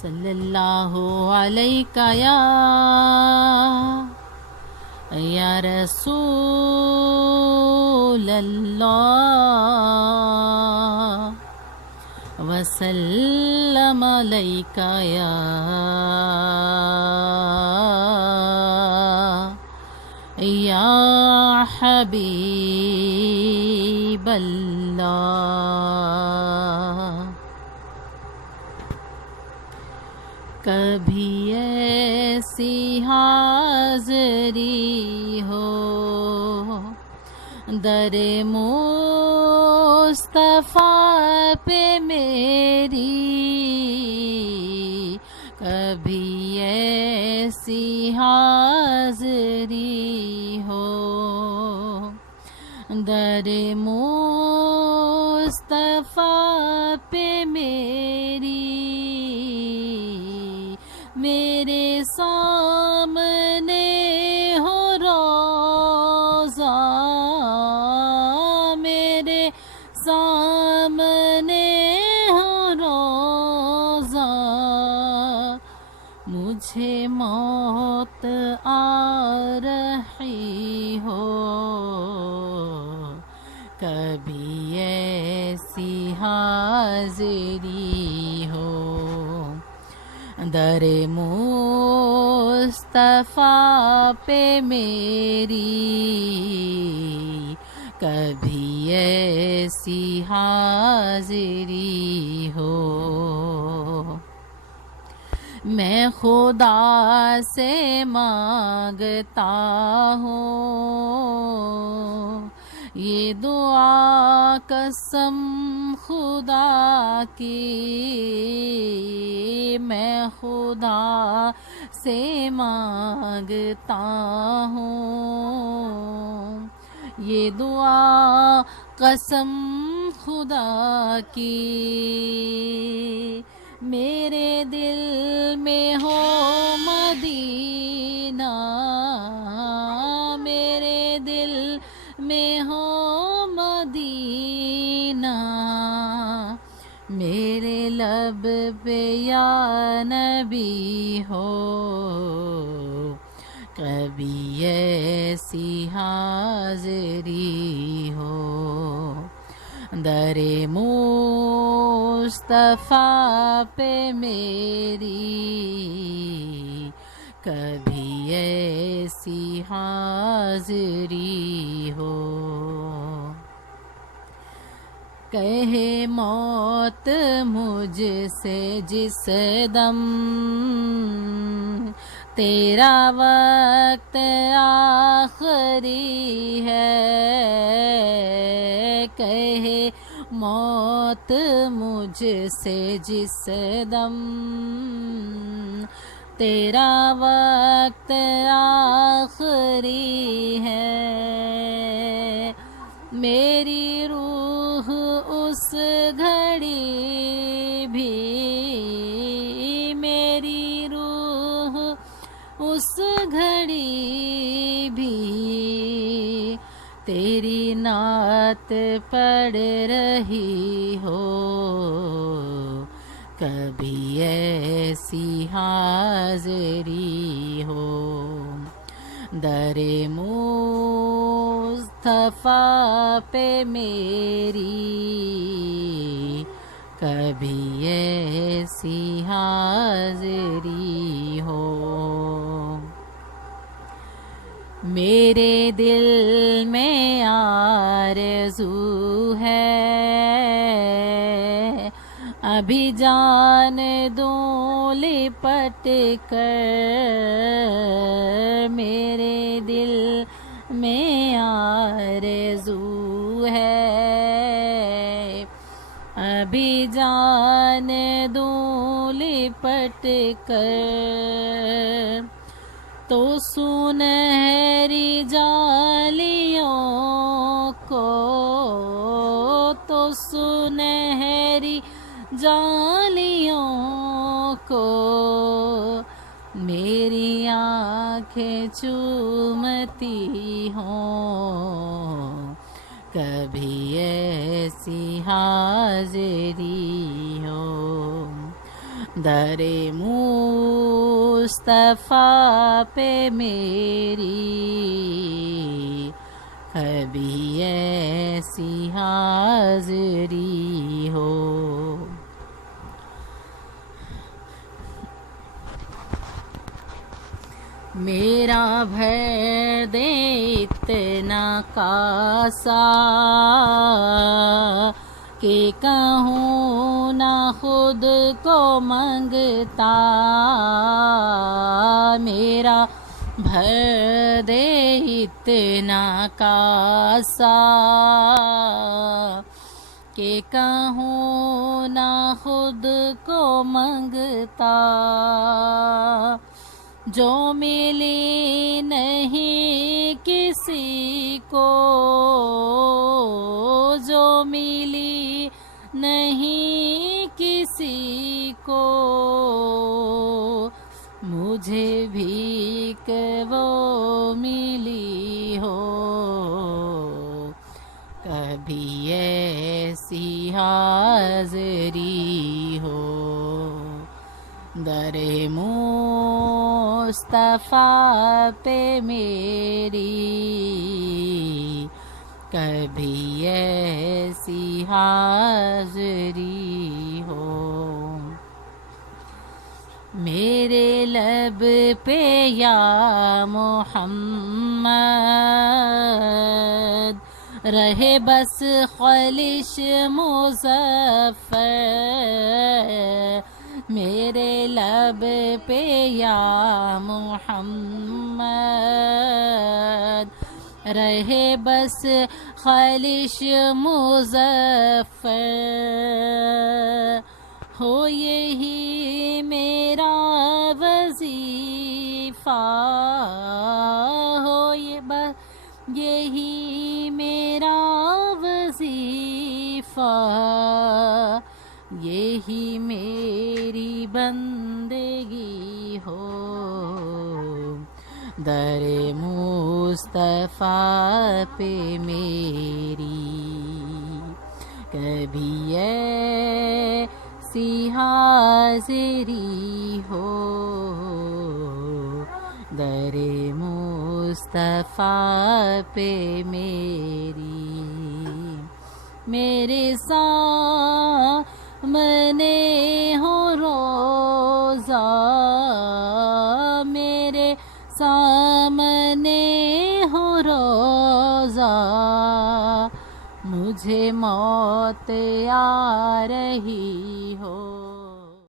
صلی اللہ علیہ یا رسول اللہ وسلم علیک یا حبیب اللہ۔ کبھی ایسی حاضری ہو در مصطفیٰ پہ میری، کبھی ایسی حاضری ہو در مصطفیٰ پہ میری، میرے سامنے ہو روضہ، میرے سامنے ہو روضہ، مجھے موت آ رہی ہو، کبھی ایسی حاضری ہو در مصطفیٰ پہ میری، کبھی ایسی حاضری ہو۔ میں خدا سے مانگتا ہوں یہ دعا قسم خدا کی، میں خدا سے مانگتا ہوں یہ دعا قسم خدا کی، میرے دل میں ہو مدینہ، میرے دل میں ہو مدینہ، میرے لب پہ یا نبی ہو، کبھی ایسی حاضری ہو در مصطفیٰ پہ میری، کبھی ایسی حاضری ہو۔ کہے موت مجھ سے جس دم تیرا وقت آخری ہے، کہے موت مجھ سے جس دم تیرا وقت آخری ہے، میری روح اس گھڑی بھی، میری روح اس گھڑی بھی تیری نعت پڑھ رہی ہو، کبھی ایسی حاضری ہو در مصطفیٰ پہ میری، کبھی ایسی حاضری ہو۔ میرے دل میں آرزو ہے ابھی جان دوں لپٹ کر، میرے دل میں آرزو ہے ابھی جان دوں لپٹ کر، تو سنہری جالیوں کو، تو سنہری جالیوں کو میری آنکھیں چومتی ہوں، کبھی ایسی حاضری ہو در مصطفیٰ پہ میری کبھی ایسی حاضری ہو. میرا بھر دے اتنا کاسا کہ کہوں نہ خود کو منگتا. میرا بھر دے اتنا کاسا کہ کہوں نہ خود کو منگتا. جو ملی نہیں کسی کو، جو ملی نہیں کسی کو، مجھے بھی کہ وہ ملی ہو. کبھی ایسی حاضری ہو. در مصطفیٰ پہ میری کبھی ایسی حاضری ہو. میرے لب پہ یا محمد رہے بس خالص مظفر. میرے لب پہ یا محمد رہے بس خالص مظفر. ہو یہی میرا وظیفہ، ہو یہی میرا وظیفہ، یہی میری بندگی ہو. در مصطفیٰ پہ میری کبھی ایسی حاضری ہو. در مصطفیٰ پہ میری میرے سامنے ہو روزہ، میرے سامنے ہو روزہ، مجھے موت آ رہی ہو.